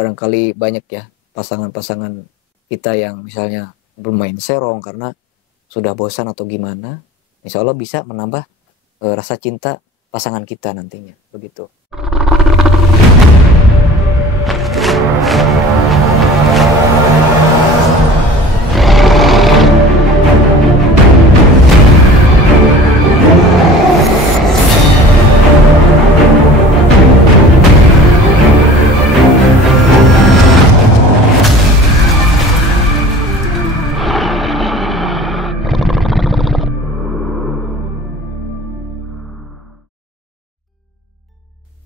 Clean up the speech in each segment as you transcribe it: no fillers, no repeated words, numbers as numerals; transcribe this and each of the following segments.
barangkali banyak ya pasangan-pasangan kita yang misalnya bermain serong karena sudah bosan atau gimana. Insya Allah bisa menambah rasa cinta pasangan kita nantinya, begitu.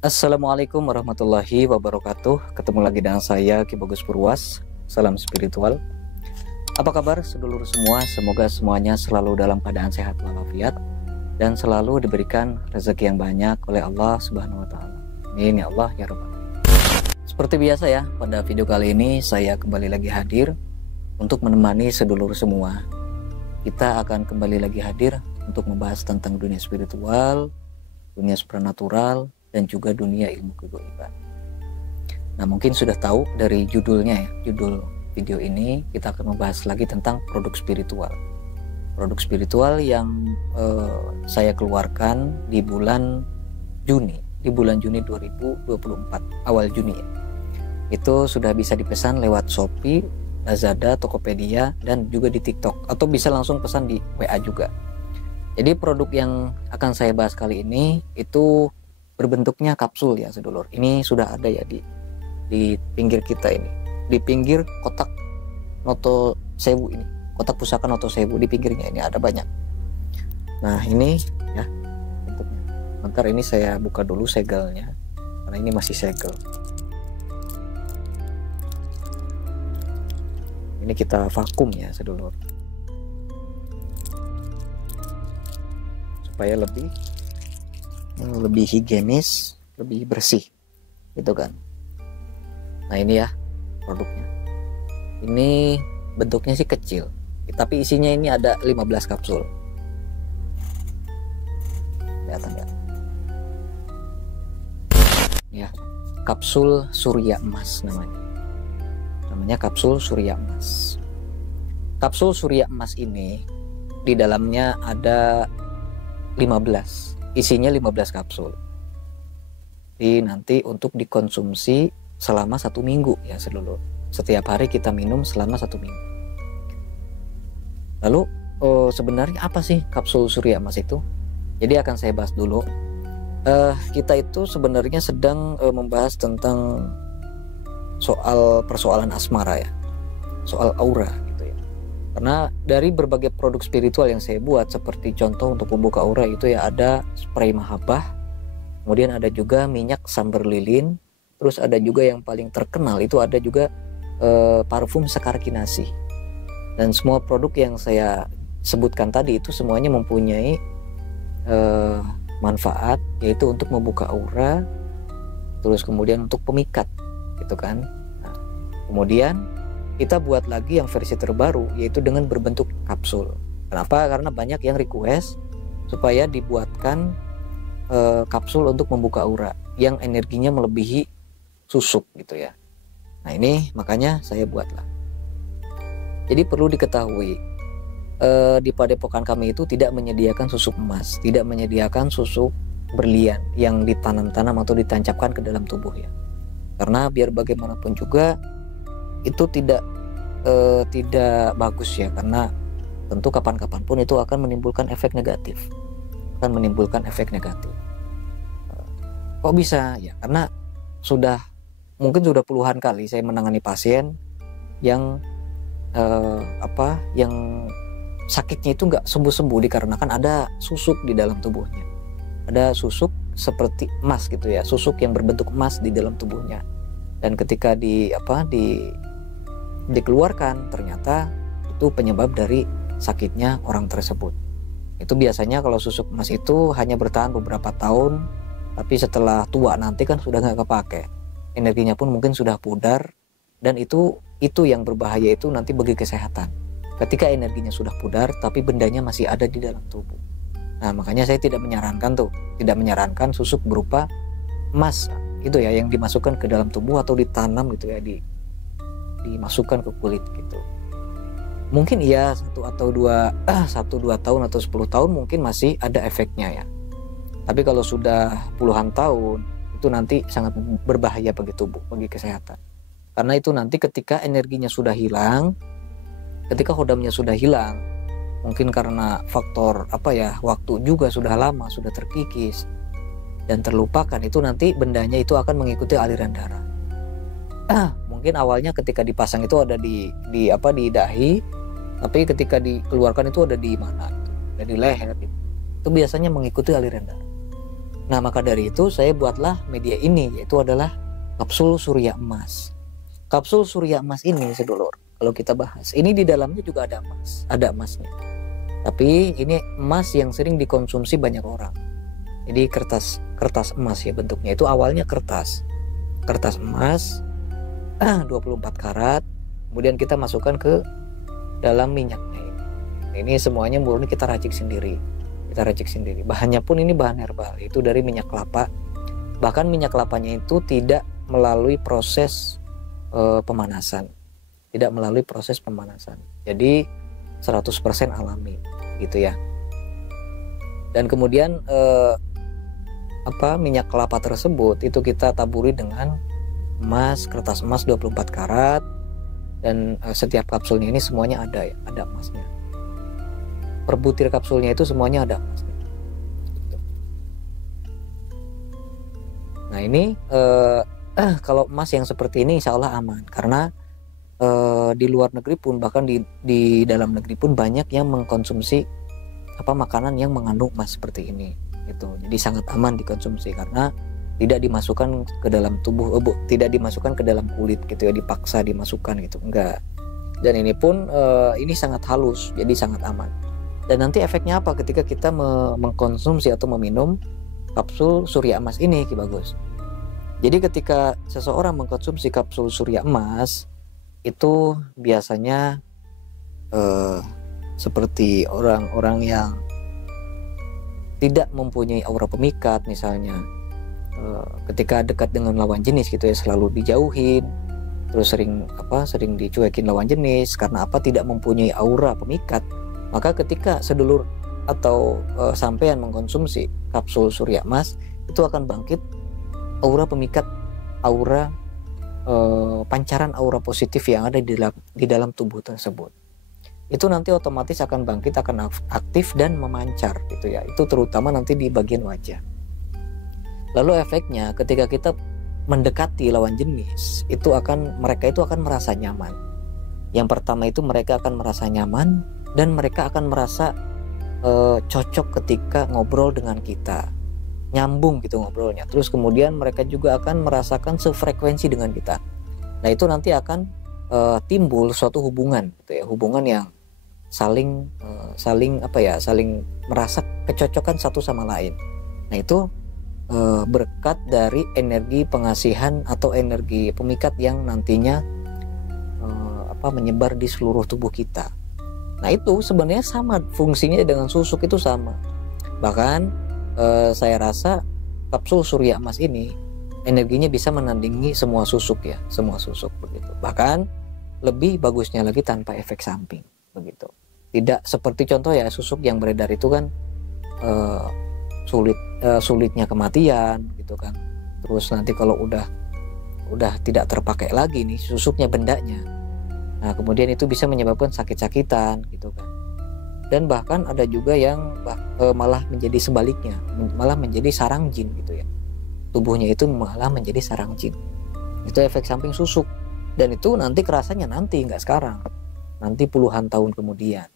Assalamualaikum warahmatullahi wabarakatuh. Ketemu lagi dengan saya Ki Bagus Purwas. Salam spiritual. Apa kabar sedulur semua? Semoga semuanya selalu dalam keadaan sehat walafiat dan selalu diberikan rezeki yang banyak oleh Allah Subhanahu wa taala. Amin ya Allah ya Rabbal. Seperti biasa ya, pada video kali ini saya kembali lagi hadir untuk menemani sedulur semua. Kita akan kembali lagi hadir untuk membahas tentang dunia spiritual, dunia supranatural, dan juga dunia ilmu kegaiban. Nah, mungkin sudah tahu dari judulnya ya, judul video ini kita akan membahas lagi tentang produk spiritual. Produk spiritual yang saya keluarkan di bulan Juni 2024, awal Juni ya. Itu sudah bisa dipesan lewat Shopee, Lazada, Tokopedia, dan juga di TikTok, atau bisa langsung pesan di WA juga. Jadi produk yang akan saya bahas kali ini itu berbentuknya kapsul ya sedulur. Ini sudah ada ya di pinggir kita ini, di pinggir kotak Noto Sewu ini, kotak pusaka Noto Sewu, di pinggirnya ini ada banyak. Nah ini ya bentuknya. Bentar, ini saya buka dulu segelnya karena ini masih segel. Ini kita vakum ya sedulur, supaya lebih higienis, lebih bersih gitu kan. Nah ini ya produknya. Ini bentuknya sih kecil, tapi isinya ini ada 15 kapsul. Kelihatan nggak? Ya, kapsul surya emas namanya. Namanya kapsul surya emas. Kapsul surya emas ini di dalamnya ada 15. Isinya 15 kapsul. Jadi nanti untuk dikonsumsi selama 1 minggu ya sedulur. Setiap hari kita minum selama 1 minggu. Lalu sebenarnya apa sih kapsul surya emas itu? Jadi akan saya bahas dulu. Kita itu sebenarnya sedang membahas tentang soal persoalan asmara ya. Soal aura. Karena dari berbagai produk spiritual yang saya buat, seperti contoh untuk membuka aura itu ya ada spray mahabbah, kemudian ada juga minyak sambar lilin, terus ada juga yang paling terkenal itu ada juga parfum sekar kinasi. Dan semua produk yang saya sebutkan tadi itu semuanya mempunyai manfaat, yaitu untuk membuka aura, terus kemudian untuk pemikat gitu kan. Nah, kemudian kita buat lagi yang versi terbaru, yaitu dengan berbentuk kapsul. Kenapa? Karena banyak yang request supaya dibuatkan kapsul untuk membuka aura yang energinya melebihi susuk gitu ya. Nah ini makanya saya buatlah. Jadi perlu diketahui, di padepokan kami itu tidak menyediakan susuk emas, tidak menyediakan susuk berlian yang ditanam-tanam atau ditancapkan ke dalam tubuh ya. Karena biar bagaimanapun juga itu tidak bagus ya, karena tentu kapan-kapan pun itu akan menimbulkan efek negatif, Kok bisa ya? Karena mungkin sudah puluhan kali saya menangani pasien yang yang sakitnya itu nggak sembuh-sembuh dikarenakan ada susuk di dalam tubuhnya, ada susuk seperti emas gitu ya, susuk yang berbentuk emas di dalam tubuhnya. Dan ketika dikeluarkan, ternyata itu penyebab dari sakitnya orang tersebut. Itu biasanya kalau susuk emas itu hanya bertahan beberapa tahun, tapi setelah tua nanti kan sudah nggak kepake, energinya pun mungkin sudah pudar. Dan itu yang berbahaya itu nanti bagi kesehatan, ketika energinya sudah pudar tapi bendanya masih ada di dalam tubuh. Nah makanya saya tidak menyarankan susuk berupa emas itu ya yang dimasukkan ke dalam tubuh atau ditanam gitu ya, dimasukkan ke kulit gitu. Mungkin iya 1-2 tahun atau 10 tahun mungkin masih ada efeknya ya. Tapi kalau sudah puluhan tahun itu nanti sangat berbahaya bagi tubuh, bagi kesehatan. Karena itu nanti ketika energinya sudah hilang, ketika hodamnya sudah hilang, mungkin karena faktor waktu juga sudah lama, sudah terkikis dan terlupakan, itu nanti bendanya itu akan mengikuti aliran darah. Mungkin awalnya ketika dipasang itu ada di dahi, tapi ketika dikeluarkan itu ada di mana? Ada di leher gitu. Itu biasanya mengikuti aliran darah. Nah, maka dari itu saya buatlah media ini, yaitu adalah kapsul surya emas. Kapsul surya emas ini, sedulur, kalau kita bahas, ini di dalamnya juga ada emasnya. Tapi ini emas yang sering dikonsumsi banyak orang. Jadi kertas emas ya bentuknya. Itu awalnya kertas emas 24 karat, kemudian kita masukkan ke dalam minyaknya. Ini semuanya murni kita racik sendiri. Bahannya pun ini bahan herbal, itu dari minyak kelapa. Bahkan minyak kelapanya itu tidak melalui proses pemanasan. Jadi 100% alami gitu ya. Dan kemudian minyak kelapa tersebut itu kita taburi dengan kertas emas 24 karat, dan setiap kapsulnya ini semuanya ada emasnya. Per butir kapsulnya itu semuanya ada emasnya. Nah ini kalau emas yang seperti ini insya Allah aman, karena di luar negeri pun, bahkan di dalam negeri pun banyak yang mengkonsumsi makanan yang mengandung emas seperti ini gitu. Jadi sangat aman dikonsumsi karena tidak dimasukkan ke dalam tubuh, tidak dimasukkan ke dalam kulit gitu ya, dipaksa dimasukkan gitu, enggak. Dan ini pun ini sangat halus, jadi sangat aman. Dan nanti efeknya apa ketika kita mengkonsumsi atau meminum kapsul surya emas ini, Ki Bagus? Jadi ketika seseorang mengkonsumsi kapsul surya emas itu biasanya seperti orang-orang yang tidak mempunyai aura pemikat misalnya, ketika dekat dengan lawan jenis gitu ya selalu dijauhin, terus sering dicuekin lawan jenis karena tidak mempunyai aura pemikat. Maka ketika sedulur atau sampean mengkonsumsi kapsul surya emas, itu akan bangkit aura pemikat, aura pancaran aura positif yang ada di dalam tubuh tersebut. Itu nanti otomatis akan bangkit, akan aktif dan memancar gitu ya. Itu terutama nanti di bagian wajah. Lalu efeknya ketika kita mendekati lawan jenis, mereka itu akan merasa nyaman. Yang pertama itu mereka akan merasa nyaman, dan mereka akan merasa cocok ketika ngobrol dengan kita, nyambung gitu ngobrolnya. Terus kemudian mereka juga akan merasakan sefrekuensi dengan kita. Nah itu nanti akan timbul suatu hubungan gitu ya, hubungan yang saling merasa kecocokan satu sama lain. Nah itu berkat dari energi pengasihan atau energi pemikat yang nantinya menyebar di seluruh tubuh kita. Nah itu sebenarnya sama fungsinya dengan susuk, itu sama. Bahkan saya rasa kapsul surya emas ini energinya bisa menandingi semua susuk ya, semua susuk begitu. Bahkan lebih bagusnya lagi tanpa efek samping begitu. Tidak seperti contoh ya susuk yang beredar itu kan sulitnya kematian gitu kan. Terus nanti kalau udah tidak terpakai lagi nih susuknya, bendanya, nah kemudian itu bisa menyebabkan sakit-sakitan gitu kan. Dan bahkan ada juga yang malah menjadi sebaliknya, malah menjadi sarang jin gitu ya. Tubuhnya itu malah menjadi sarang jin. Itu efek samping susuk. Dan itu nanti kerasanya nanti, nggak sekarang, nanti puluhan tahun kemudian.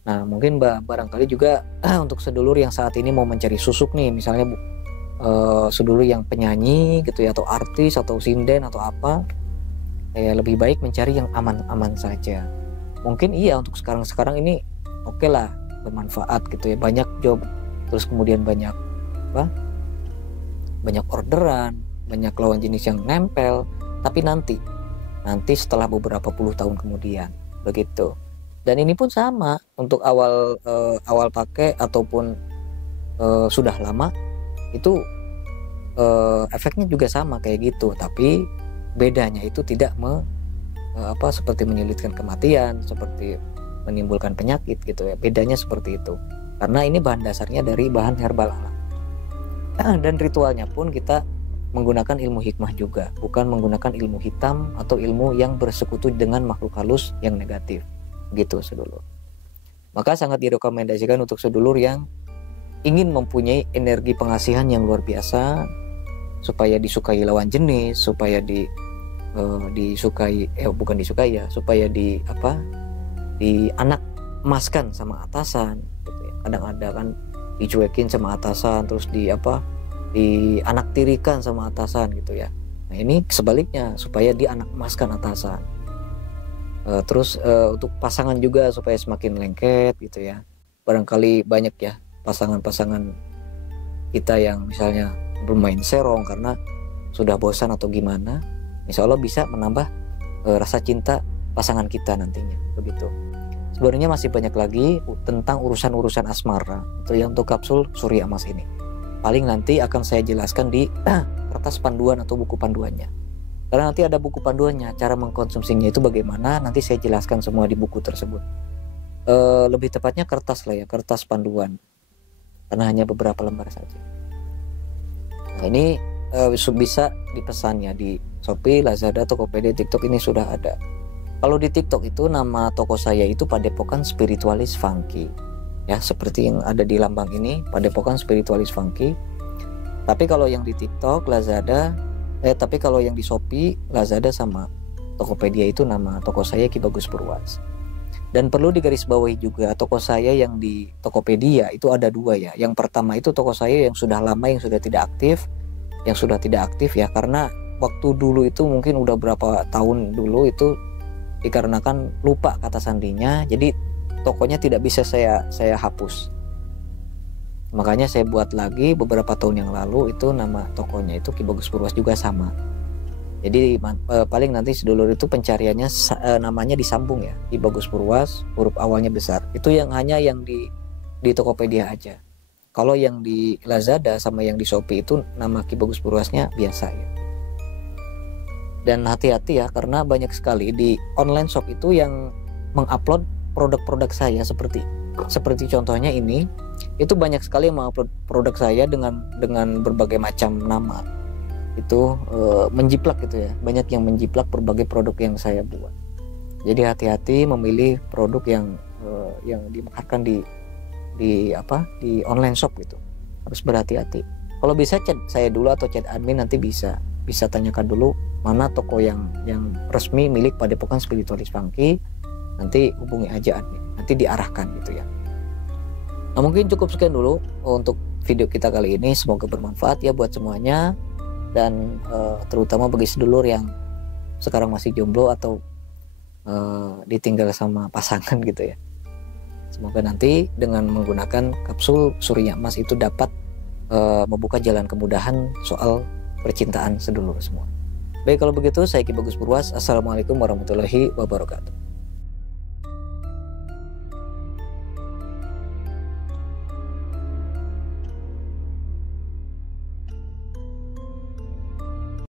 Nah mungkin barangkali juga untuk sedulur yang saat ini mau mencari susuk nih, misalnya sedulur yang penyanyi gitu ya, atau artis atau sinden atau apa, ya lebih baik mencari yang aman-aman saja. Mungkin iya untuk sekarang ini oke lah, bermanfaat gitu ya, banyak job, terus kemudian banyak orderan, banyak lawan jenis yang nempel. Tapi nanti setelah beberapa puluh tahun kemudian begitu. Dan ini pun sama untuk awal pakai ataupun sudah lama, itu efeknya juga sama kayak gitu, tapi bedanya itu tidak seperti menyulitkan kematian, seperti menimbulkan penyakit gitu ya. Bedanya seperti itu. Karena ini bahan dasarnya dari bahan herbal alam. Dan ritualnya pun kita menggunakan ilmu hikmah juga, bukan menggunakan ilmu hitam atau ilmu yang bersekutu dengan makhluk halus yang negatif. Gitu sedulur. Maka sangat direkomendasikan untuk sedulur yang ingin mempunyai energi pengasihan yang luar biasa, supaya disukai lawan jenis, supaya supaya anak emaskan sama atasan gitu ya. Kadang ada kan dicuekin sama atasan, terus anak tirikan sama atasan gitu ya. Nah ini sebaliknya, supaya anak emaskan atasan. Untuk pasangan juga supaya semakin lengket gitu ya. Barangkali banyak ya pasangan-pasangan kita yang misalnya bermain serong karena sudah bosan atau gimana, insya Allah bisa menambah rasa cinta pasangan kita nantinya begitu. Sebenarnya masih banyak lagi tentang urusan-urusan asmara itu yang untuk kapsul Surya Emas ini. Paling nanti akan saya jelaskan di kertas panduan atau buku panduannya. Karena nanti ada buku panduannya, cara mengkonsumsinya itu bagaimana, nanti saya jelaskan semua di buku tersebut. Lebih tepatnya kertas lah ya, kertas panduan. Karena hanya beberapa lembar saja. Nah ini bisa dipesan ya di Shopee, Lazada, Tokopedia, TikTok ini sudah ada. Kalau di TikTok itu nama toko saya itu Padepokan Spiritualis Funky. Ya, seperti yang ada di lambang ini, Padepokan Spiritualis Funky. Tapi kalau yang di TikTok, tapi kalau yang di Shopee, Lazada sama Tokopedia itu nama toko saya Ki Bagus Purwas. Dan perlu digarisbawahi juga, toko saya yang di Tokopedia itu ada dua ya. Yang pertama itu toko saya yang sudah lama, yang sudah tidak aktif ya, karena waktu dulu itu mungkin udah berapa tahun dulu itu dikarenakan lupa kata sandinya, jadi tokonya tidak bisa saya hapus. Makanya saya buat lagi beberapa tahun yang lalu, itu nama tokonya itu Ki Bagus Purwas juga sama. Jadi paling nanti sedulur itu pencariannya namanya disambung ya, Ki Bagus Purwas, huruf awalnya besar. Itu hanya yang di Tokopedia aja. Kalau yang di Lazada sama yang di Shopee itu nama Ki Bagus Purwasnya biasa ya. Dan hati-hati ya, karena banyak sekali di online shop itu yang mengupload produk-produk saya seperti contohnya ini, itu banyak sekali yang mengupload produk saya dengan berbagai macam nama. Itu menjiplak gitu ya, banyak yang menjiplak berbagai produk yang saya buat. Jadi hati-hati memilih produk yang dimakarkan di online shop gitu, harus berhati-hati. Kalau bisa chat saya dulu atau chat admin, nanti bisa tanyakan dulu mana toko yang resmi milik Padepokan Spiritualis Funky, nanti hubungi aja admin, nanti diarahkan gitu ya. Nah mungkin cukup sekian dulu untuk video kita kali ini, semoga bermanfaat ya buat semuanya, dan terutama bagi sedulur yang sekarang masih jomblo atau ditinggal sama pasangan gitu ya. Semoga nanti dengan menggunakan kapsul Surya Emas itu dapat membuka jalan kemudahan soal percintaan sedulur semua. Baik, kalau begitu saya Ki Bagus Purwas. Assalamualaikum warahmatullahi wabarakatuh.